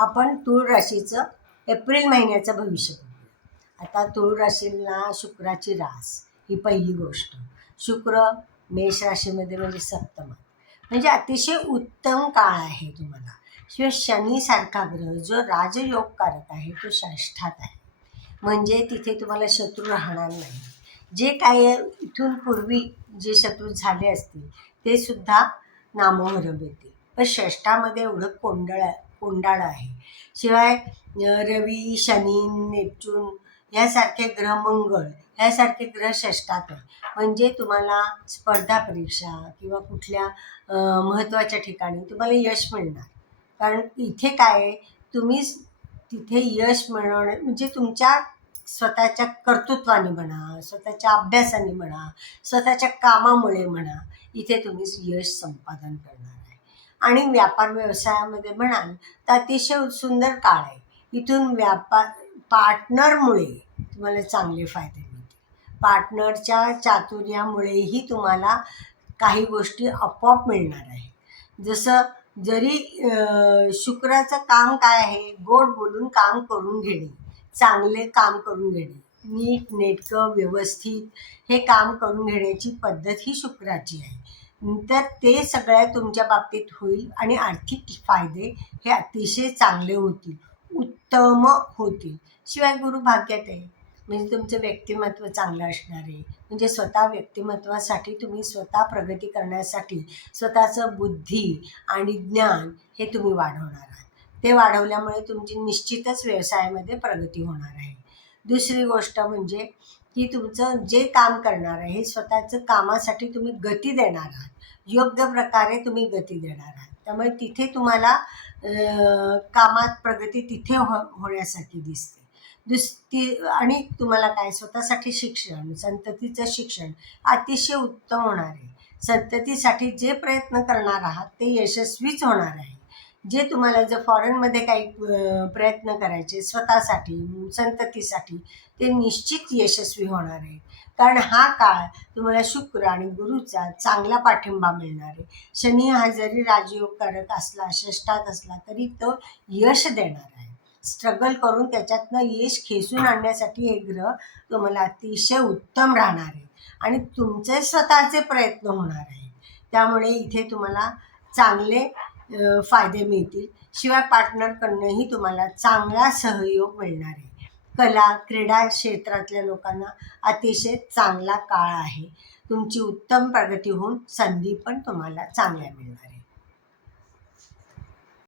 आपण तूळ राशीचं एप्रिल महिन्याचं भविष्य बघूया। आता तूळ राशीला शुक्राची रास ही पहिली गोष्ट। शुक्र मेष राशीमध्ये म्हणजे सप्तमात, म्हणजे अतिशय उत्तम काळ आहे तुम्हाला। शिवाय शनीसारखा ग्रह जो राजयोगकारक आहे तो षष्ठात आहे, म्हणजे तिथे तुम्हाला शत्रू राहणार नाही। जे काय इथून पूर्वी जे शत्रू झाले असतील ते सुद्धा नामोहरम येतील। पण षष्ठामध्ये एवढं कोंडाळ आहे। शिवाय रवी, शनी, नेपच्यून यासारखे ग्रह, मंगळ यासारखे ग्रह षष्ठात आहे, म्हणजे तुम्हाला स्पर्धा परीक्षा किंवा कुठल्या महत्त्वाच्या ठिकाणी तुम्हाला यश मिळणार। कारण इथे काय आहे, तुम्ही तिथे यश मिळवणं म्हणजे तुमच्या स्वतःच्या कर्तृत्वाने म्हणा, स्वतःच्या अभ्यासाने म्हणा, स्वतःच्या कामामुळे म्हणा, इथे तुम्ही यश संपादन करणार आहे। आणि व्यापार व्यवसायामध्ये म्हणाल तर अतिशय सुंदर काळ आहे। इथून पार्टनरमुळे तुम्हाला चांगले फायदे मिळतील। पार्टनरच्या चातुर्यामुळेही तुम्हाला काही गोष्टी आपोआप मिळणार आहे। जसं जरी शुक्राचं काम काय आहे, गोड बोलून काम करून घेणे, चांगले काम करून घेणे, नीट नेटकं व्यवस्थित हे काम करून घेण्याची पद्धत ही शुक्राची आहे। तर ते सगळ्या तुमच्या बाबतीत होईल आणि आर्थिक फायदे हे अतिशय चांगले होतील, उत्तम होतील। शिवाय गुरु भाग्यात आहे, म्हणजे तुमचं व्यक्तिमत्व चांगलं असणार आहे। म्हणजे स्वतः व्यक्तिमत्वासाठी तुम्ही स्वतः प्रगती करण्यासाठी स्वतःचं बुद्धी आणि ज्ञान हे तुम्ही वाढवणार आहात। ते वाढवल्यामुळे तुमची निश्चितच व्यवसायामध्ये प्रगती होणार आहे। दुसरी गोष्ट म्हणजे की तुमचं जे काम करणार आहे हे स्वतःचं कामासाठी तुम्ही गती देणार आहात, योग्य प्रकारे तुम्ही गती देणार आहात। त्यामुळे तिथे तुम्हाला कामात प्रगती तिथे होण्यासाठी दिसते। आणि तुम्हाला काय स्वतःसाठी शिक्षण, संततीचं शिक्षण अतिशय उत्तम होणार आहे। संततीसाठी जे प्रयत्न करणार आहात ते यशस्वीच होणार आहे। जे तुम्हाला जर फॉरेनमध्ये काही प्रयत्न करायचे स्वतःसाठी, संततीसाठी, ते निश्चित यशस्वी होणार आहे। कारण हा काळ तुम्हाला शुक्र आणि गुरुचा चांगला पाठिंबा मिळणार आहे। शनी हा जरी राजयोगकारक असला, षष्ठात असला, तरी तो यश देणार आहे। स्ट्रगल करून त्याच्यातनं यश खेचून आणण्यासाठी हे ग्रह तुम्हाला अतिशय उत्तम राहणार आहे आणि तुमचे स्वतःचे प्रयत्न होणार आहेत। त्यामुळे इथे तुम्हाला चांगले फायदे मिळतील। शिवाय पार्टनरकडूनही तुम्हाला चांगला सहयोग मिळणार आहे। कला क्रीडा क्षेत्रातल्या लोकांना अतिशय चांगला काळ आहे। तुमची उत्तम प्रगती होऊन संधी पण तुम्हाला चांगल्या मिळणार आहे।